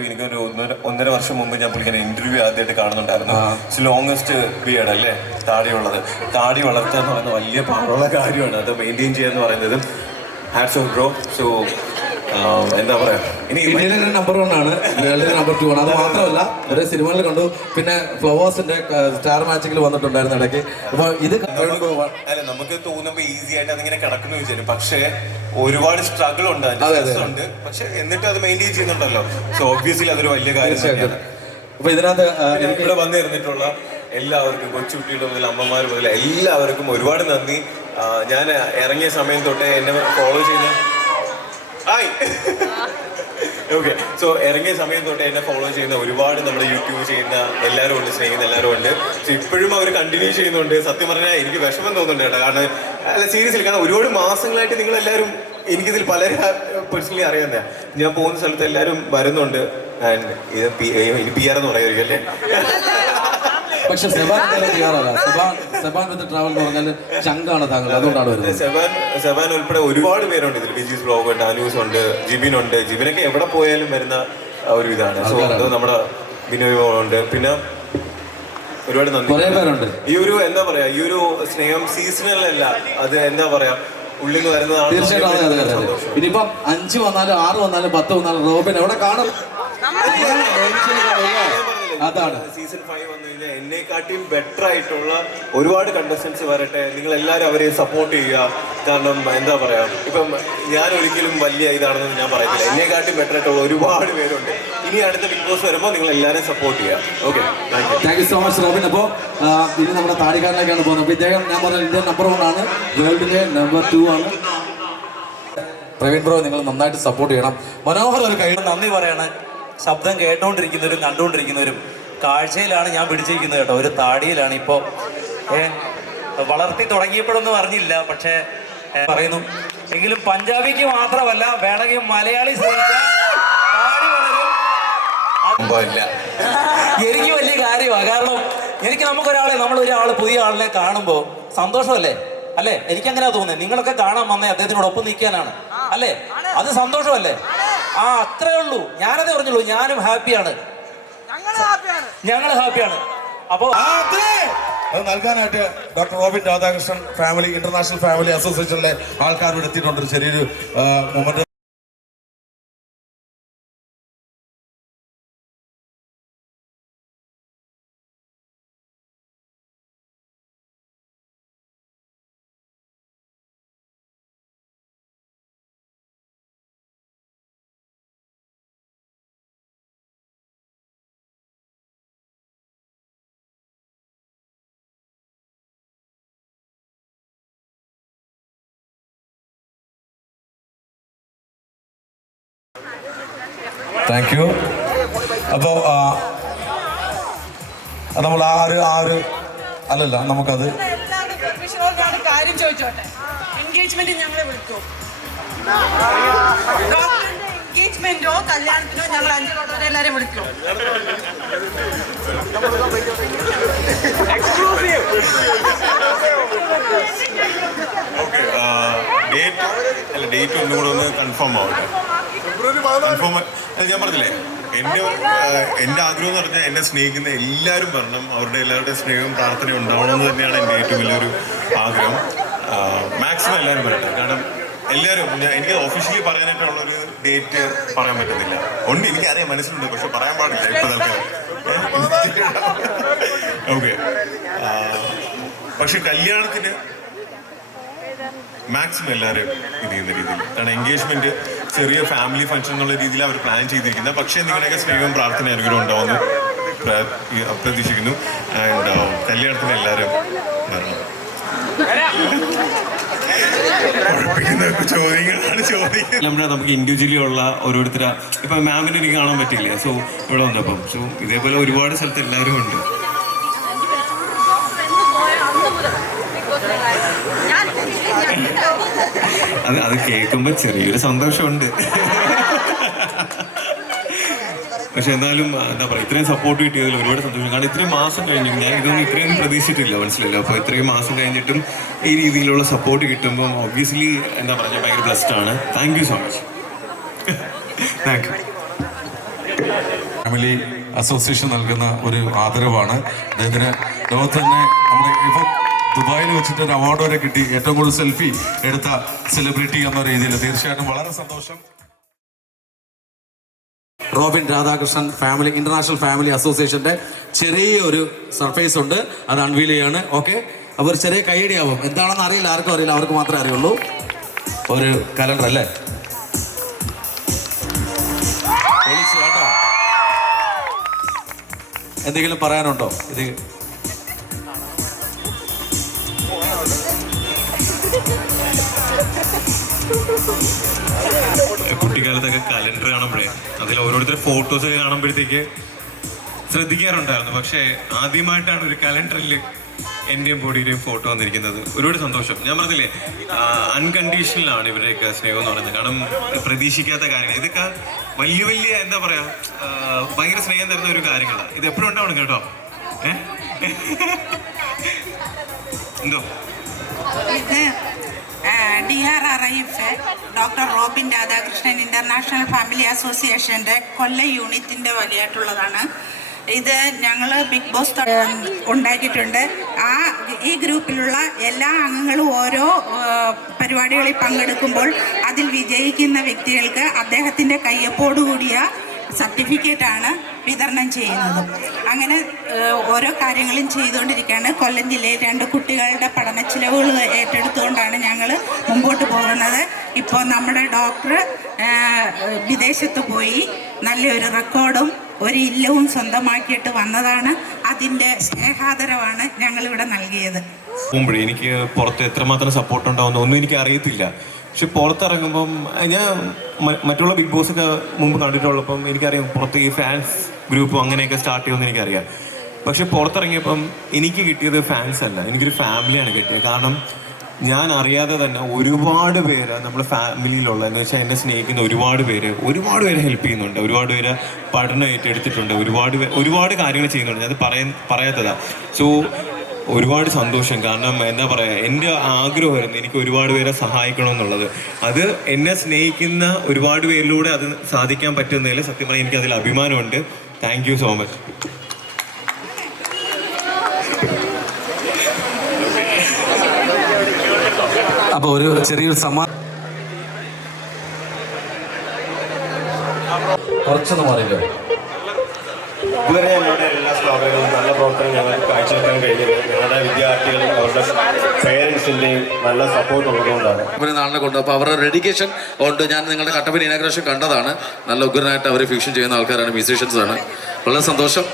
എനിക്കൊരു ഒന്നര വർഷം മുമ്പ് ഞാൻ പുള്ളിക്കാരെ ഇന്റർവ്യൂ ആദ്യമായിട്ട് കാണുന്നുണ്ടായിരുന്നു. ലോങ്സ്റ്റ് ബിയർഡ് അല്ലേ താടിയുള്ളത്. താടി വളർത്തുക എന്ന് പറയുന്നത് വലിയ പാടുള്ള കാര്യമാണ്. അത് മെയിൻറ്റെയിൻ ചെയ്യുക എന്ന് പറയുന്നത് ഹാറ്റ്സ് ഓഫ് ബ്രോ. സോ എന്താ പറയാ, ഇനി ഇന്ത്യയിലെ നമ്പർ 1 ആണ്, വേൾഡിലെ നമ്പർ 2 ആണ്. അത് മാത്രമല്ല ഒരേ സിനിമകളിൽ കണ്ടു, പിന്നെ ഫ്ലവേഴ്സിന്റെ സ്റ്റാർ മാച്ചിങ്ങിൽ വന്നിട്ടുണ്ടായിരുന്നു ഇടയ്ക്ക്. അപ്പൊ ഇത് അല്ല, നമുക്ക് തോന്നുമ്പോ ഈസി ആയിട്ട് അതിങ്ങനെ കിടക്കുന്നു വിചാരിക്കും, പക്ഷേ ഒരുപാട് സ്ട്രഗിൾ ഉണ്ട്, ഉണ്ട്. പക്ഷെ എന്നിട്ട് അത് മെയിൻറ്റെയിൻ ചെയ്യുന്നുണ്ടല്ലോ. സോ ഒബ്വിയസ്ലി അതൊരു വലിയ കാര്യം തന്നെയാണ്. അപ്പൊ ഇതിനകത്ത് ഇവിടെ വന്നിരുന്നിട്ടുള്ള എല്ലാവർക്കും, കൊച്ചുകുട്ടിയുടെ മുതൽ അമ്മമാർ മുതൽ എല്ലാവർക്കും ഒരുപാട് നന്ദി. ഞാൻ ഇറങ്ങിയ സമയം തൊട്ടേ എന്നെ ഫോളോ ചെയ്യുന്ന ഓക്കെ, സോ ഇറങ്ങിയ സമയം തൊട്ട് എന്നെ ഫോളോ ചെയ്യുന്ന ഒരുപാട് നമ്മുടെ യൂട്യൂബ് ചെയ്യുന്ന എല്ലാവരും ഉണ്ട്, സ്നേഹിക്കുന്ന എല്ലാവരും ഉണ്ട്. സോ ഇപ്പോഴും അവർ കണ്ടിന്യൂ ചെയ്യുന്നുണ്ട്. സത്യം പറഞ്ഞാൽ എനിക്ക് വിഷമം തോന്നുന്നുണ്ട് കേട്ടോ. കാരണം അല്ല, സീരിയസ്ലി, കാരണം ഒരുപാട് മാസങ്ങളായിട്ട് നിങ്ങളെല്ലാവരും, എനിക്കിതിൽ പലരും പേഴ്സണലി അറിയാവുന്ന, ഞാൻ പോകുന്ന സ്ഥലത്ത് എല്ലാവരും വരുന്നുണ്ട്. ആൻഡ് ഇത് PR എന്ന് പറയുമായിരിക്കും അല്ലേ? പക്ഷെ സെബാൻ വിത്ത് ട്രാവൽ എന്ന് പറഞ്ഞാൽ ചങ്കാണ് താങ്കൾ, അതുകൊണ്ടാണ് വരുന്നത്. സെബാൻ ഉൾപ്പെടെ ഒരുപാട് പേരുണ്ട് ഇതിൽ. വിജീസ് വ്ലോഗ് ഉണ്ട്, അനൂസ് ഉണ്ട്, ജിബിൻ ഉണ്ട്. ജിബിനൊക്കെ എവിടെ പോയാലും വരുന്ന ഒരു ഇതാണ്. സോ അത് നമ്മുടെ ബിനോയ് ഉണ്ട്. പിന്നെ ഒരുപാട് നന്ദി. ഈ ഒരു എന്താ പറയാ, ഈ ഒരു സ്നേഹം സീസണലല്ല, അത് എന്താ പറയാ, ഉള്ളിൽ നിന്ന് വരുന്നതാണ്. തീർച്ചയായിട്ടും. ഇനിയിപ്പം 5 വന്നാലും 6 വന്നാലും 10 വന്നാലും റോബിൻ എവിടെ കാണും? അതാണ് സീസൺ 5 വന്നു കഴിഞ്ഞാൽ എന്നെക്കാട്ടിയും ബെറ്റർ ആയിട്ടുള്ള ഒരുപാട് കണ്ടസ്റ്റൻസ് വരട്ടെ. നിങ്ങൾ എല്ലാവരും അവരെ സപ്പോർട്ട് ചെയ്യുക. കാരണം എന്താ പറയാ, ഇപ്പം ഞാൻ ഒരിക്കലും വലിയ ഇതാണെന്ന് ഞാൻ പറയത്തില്ല. എന്നെക്കാട്ടിയും ബെറ്റർ ആയിട്ടുള്ള ഒരുപാട് പേരുണ്ട്. ഇനി അടുത്ത ബിഗ് ബോസ് വരുമ്പോൾ നിങ്ങൾ എല്ലാവരും സപ്പോർട്ട് ചെയ്യുക. Okay, thank you so much Robin. അപ്പോൾ ഇനി നമ്മുടെ താടിക്കാരനിലേക്കാണ് പോകുന്നത്. അപ്പോൾ ഇദ്ദേഹം ഞാൻ പറഞ്ഞ ഇന്ത്യൻ നമ്പർ 1 ആണ്, വേൾഡിലെ നമ്പർ 2 ആണ്. പ്രവീൺ ബ്രോ, നിങ്ങൾ നന്നായിട്ട് സപ്പോർട്ട് ചെയ്യണം. മനോഹർ ഒരു കൈ നന്ദി പറയാണ്. ശബ്ദം കേട്ടോണ്ടിരിക്കുന്നവരും കണ്ടുകൊണ്ടിരിക്കുന്നവരും കാഴ്ചയിലാണ് ഞാൻ പിടിച്ചിരിക്കുന്നത് കേട്ടോ. ഒരു താടിയിലാണ് ഇപ്പോൾ. വളർത്തി തുടങ്ങിയപ്പോഴൊന്നും അറിഞ്ഞില്ല, പക്ഷേ പറയുന്നു. എങ്കിലും പഞ്ചാബിക്ക് മാത്രമല്ല, വേണമെങ്കിൽ മലയാളി താടി വളരും. എനിക്ക് വലിയ കാര്യമാണ്. കാരണം എനിക്ക് നമ്മളൊരാൾ പുതിയ ആളിനെ കാണുമ്പോൾ സന്തോഷമല്ലേ? അല്ലേ? എനിക്കങ്ങനെ തോന്നുന്നത്. നിങ്ങളൊക്കെ കാണാൻ വന്നേ അദ്ദേഹത്തിനോടൊപ്പം നിൽക്കാനാണ്, അല്ലേ? അത് സന്തോഷമല്ലേ? അത്രേ ഉള്ളൂ. ഞാനതേ പറഞ്ഞുള്ളൂ. ഞാനും ഹാപ്പിയാണ്, ഞങ്ങൾ ഹാപ്പിയാണ്. അപ്പോൾ അത് നൽകാനായിട്ട് doctor Robin Radhakrishnan family international family അസോസിയേഷനിലെ ആൾക്കാർ എത്തിയിട്ടുണ്ട്. ചെറിയൊരു മൊമെന്റ്. Thank you. അപ്പോൾ നമ്മൾ അല്ലല്ല, നമുക്കത് കാര്യം ചോദിച്ചോട്ടെ. എൻഗേജ്മെന്റ് ഞങ്ങളെ വിളിക്കോ? എൻഗേജ്മെന്റോ കല്യാണത്തിനോ ഞങ്ങൾ 5 ഡോക്ടറെ എല്ലാവരെയും വിളിക്കോ? ഡേറ്റ് ഒന്നും കൂടെ ഒന്ന് കൺഫേം ആവട്ടെ. ഞാൻ പറഞ്ഞില്ലേ, എൻ്റെ ആഗ്രഹം എന്ന് പറഞ്ഞാൽ എന്നെ സ്നേഹിക്കുന്ന എല്ലാവരും വരണം. അവരുടെ എല്ലാവരുടെയും സ്നേഹവും പ്രാർത്ഥനയും ഉണ്ടാവണം എന്ന് തന്നെയാണ് എൻ്റെ ഏറ്റവും വലിയൊരു ആഗ്രഹം. മാക്സിമം എല്ലാവരും വരട്ടെ. കാരണം എല്ലാവരും, എനിക്ക് ഒഫീഷ്യലി പറയാനായിട്ടുള്ളൊരു ഡേറ്റ് പറയാൻ പറ്റുന്നില്ല. ഉണ്ട്, എനിക്കറിയാം, മനസ്സിലുണ്ട്, പക്ഷെ പറയാൻ പാടില്ല ഇപ്പൊ തൽക്കാലം. ഓക്കെ, പക്ഷെ കല്യാണത്തിന് മാക്സിമം എല്ലാവരും ഇത് ചെയ്യുന്ന രീതിയിൽ. കാരണം എൻഗേജ്മെന്റ് ചെറിയ ഫാമിലി ഫംഗ്ഷൻ എന്നുള്ള രീതിയിൽ അവർ പ്ലാൻ ചെയ്തിരിക്കുന്നത്. പക്ഷേ നിങ്ങളുടെയൊക്കെ സ്നേഹവും പ്രാർത്ഥന അനുഗ്രഹം ഉണ്ടാവുമെന്ന് പ്രതീക്ഷിക്കുന്നു. ആൻഡ് കല്യാണത്തിന് എല്ലാവരും വരണം. കുഴപ്പിക്കുന്ന ചോദ്യങ്ങളാണ് ചോദിക്കുന്നത്. നമുക്ക് ഇൻഡിവിജ്വലി ഉള്ള ഓരോരുത്തര ഇപ്പൊ മാമിന് എനിക്ക് കാണാൻ പറ്റില്ല. സോ ഇവിടെ വന്നപ്പം ഇതേപോലെ ഒരുപാട് സ്ഥലത്ത് എല്ലാവരും ഉണ്ട്. അത് കേൾക്കുമ്പോ ചെറിയൊരു സന്തോഷമുണ്ട്. പക്ഷെ എന്നാലും എന്താ പറയുക, ഇത്രയും സപ്പോർട്ട് കിട്ടിയതിൽ ഒരുപാട് സന്തോഷം. കാരണം ഇത്രയും മാസം കഴിഞ്ഞു, ഞാൻ ഇതൊന്നും ഇത്രയും പ്രതീക്ഷിച്ചിട്ടില്ല, മനസ്സിലല്ലോ. അപ്പോൾ ഇത്രയും മാസം കഴിഞ്ഞിട്ടും ഈ രീതിയിലുള്ള സപ്പോർട്ട് കിട്ടുമ്പോൾ ഒബ്വിയസ്ലി എന്താ പറയുക, ഭയങ്കര ബ്ലെസ്ഡ് ആണ്. Thank you so much. Thank you. Family association നൽകുന്ന ഒരു ആദരവാണ് അദ്ദേഹത്തിന്. ലോകത്ത് തന്നെ നമ്മുടെ ഇപ്പം ദുബായിൽ വെച്ചിട്ട് ഒരു അവാർഡ് വരെ കിട്ടി, ഏറ്റവും കൂടുതൽ സെൽഫി എടുത്ത സെലിബ്രിറ്റി എന്ന രീതിയിൽ. തീർച്ചയായിട്ടും വളരെ സന്തോഷം. Robin Radhakrishnan family international family അസോസിയേഷന്റെ ചെറിയ ഒരു സർപ്രൈസ് ഉണ്ട്, അത് അൺവീൽ ചെയ്യാണ്. ഓക്കെ, അവർ ചെറിയ കൈയടിയാവും. എന്താണെന്ന് അറിയില്ല, ആർക്കും അറിയില്ല, അവർക്ക് മാത്രമേ അറിയുള്ളൂ. ഒരു കലണ്ടർ അല്ലേ? കേട്ടോ, എന്തെങ്കിലും പറയാനുണ്ടോ? ഇത് കുട്ടിക്കാലത്തൊക്കെ കലണ്ടർ കാണുമ്പോഴേ അതിൽ ഓരോരുത്തരുടെ ഫോട്ടോസൊക്കെ കാണുമ്പോഴത്തേക്ക് ശ്രദ്ധിക്കാറുണ്ടായിരുന്നു. പക്ഷേ ആദ്യമായിട്ടാണ് ഒരു കലണ്ടറിൽ എൻ്റെയും ബോഡിയുടെയും ഫോട്ടോ വന്നിരിക്കുന്നത്. ഒരുപാട് സന്തോഷം. ഞാൻ പറഞ്ഞില്ലേ, അൺകണ്ടീഷണലാണ് ഇവരുടെയൊക്കെ സ്നേഹം എന്ന് പറയുന്നത്. കാരണം പ്രതീക്ഷിക്കാത്ത കാര്യങ്ങൾ, ഇതൊക്കെ വലിയ വലിയ എന്താ പറയുക, ഭയങ്കര സ്നേഹം തരുന്ന ഒരു കാര്യങ്ങളാണ്. ഇത് എപ്പോഴും ഉണ്ടാവണം കേട്ടോ. എന്തോ DRRIF doctor Robin Radhakrishnan international family അസോസിയേഷൻ്റെ കൊല്ലം യൂണിറ്റിൻ്റെ വകയായിട്ടുള്ളതാണ്. ഇത് ഞങ്ങൾ ബിഗ് ബോസ് ഉണ്ടാക്കിയിട്ടുണ്ട്. ഈ ഗ്രൂപ്പിലുള്ള എല്ലാ അംഗങ്ങളും ഓരോ പരിപാടികളിൽ പങ്കെടുക്കുമ്പോൾ അതിൽ വിജയിക്കുന്ന വ്യക്തികൾക്ക് അദ്ദേഹത്തിൻ്റെ കയ്യൊപ്പോടുകൂടിയ സർട്ടിഫിക്കറ്റാണ് വിതരണം ചെയ്യുന്നത്. അങ്ങനെ ഓരോ കാര്യങ്ങളും ചെയ്തുകൊണ്ടിരിക്കുകയാണ്. കൊല്ലം ജില്ലയിൽ 2 കുട്ടികളുടെ പഠന ചിലവുകൾ ഏറ്റെടുത്തുകൊണ്ടാണ് ഞങ്ങൾ മുമ്പോട്ട് പോകുന്നത്. ഇപ്പോൾ നമ്മുടെ ഡോക്ടർ വിദേശത്ത് പോയി നല്ലൊരു റെക്കോർഡും ഒരു ഇല്ലവും സ്വന്തമാക്കിയിട്ട് വന്നതാണ്. അതിൻ്റെ സ്നേഹാദരവാണ് ഞങ്ങളിവിടെ നൽകിയത്. എനിക്ക് പുറത്ത് എത്രമാത്രം സപ്പോർട്ട് ഉണ്ടാവുന്ന ഒന്നും എനിക്ക് അറിയത്തില്ല. പക്ഷെ പുറത്തിറങ്ങുമ്പം ഞാൻ മറ്റുള്ള ബിഗ് ബോസൊക്കെ മുമ്പ് കണ്ടിട്ടുള്ളപ്പം എനിക്കറിയാം പുറത്ത് ഈ ഫാൻസ് ഗ്രൂപ്പും അങ്ങനെയൊക്കെ സ്റ്റാർട്ട് ചെയ്യുമെന്ന് എനിക്കറിയാം. പക്ഷെ പുറത്തിറങ്ങിയപ്പം എനിക്ക് കിട്ടിയത് ഫാൻസ് അല്ല, എനിക്കൊരു ഫാമിലിയാണ് കിട്ടിയത്. കാരണം ഞാൻ അറിയാതെ തന്നെ ഒരുപാട് പേര് നമ്മുടെ ഫാമിലിയിലുള്ള എന്ന് വെച്ചാൽ എന്നെ സ്നേഹിക്കുന്ന ഒരുപാട് പേര് ഹെൽപ്പ് ചെയ്യുന്നുണ്ട്. ഒരുപാട് പേര് പഠനം ഏറ്റെടുത്തിട്ടുണ്ട്. ഒരുപാട് കാര്യങ്ങൾ ചെയ്യുന്നുണ്ട്. അത് പറയാത്തതാണ്. സോ ഒരുപാട് സന്തോഷം. കാരണം എന്താ പറയുക, എൻ്റെ ആഗ്രഹമായിരുന്നു എനിക്ക് ഒരുപാട് പേരെ സഹായിക്കണമെന്നുള്ളത്. അത് എന്നെ സ്നേഹിക്കുന്ന ഒരുപാട് പേരിലൂടെ അത് സാധിക്കാൻ പറ്റുന്നതിൽ സത്യം പറഞ്ഞാൽ എനിക്ക് അതിൽ അഭിമാനമുണ്ട്. Thank you so much. അപ്പോൾ ഒരു ചെറിയൊരു സമ്മാനം കുറച്ചൊന്നും മാറിയില്ലോ. ഇതുവരെ ഞങ്ങളുടെ എല്ലാ സ്ലോഗനുകളും നല്ല പ്രവർത്തനം ഞങ്ങൾക്ക് കാഴ്ചവെക്കാൻ കഴിഞ്ഞത് ഞങ്ങളുടെ വിദ്യാർത്ഥികൾ അവരുടെ പേരൻസിൻ്റെയും നല്ല സപ്പോർട്ട് ഉള്ളതുകൊണ്ടാണ്. ഒരു നാളിനെ കൊണ്ട് അപ്പോൾ അവരുടെ ഡെഡിക്കേഷൻ കൊണ്ട് ഞാൻ നിങ്ങളുടെ കട്ടപ്പന ഇനാഗ്രേഷൻ കണ്ടതാണ്. നല്ല ഉഗ്രനായിട്ട് അവർ ഫ്യൂഷൻ ചെയ്യുന്ന ആൾക്കാരാണ്, മ്യൂസീഷ്യൻസാണ്. വളരെ സന്തോഷം.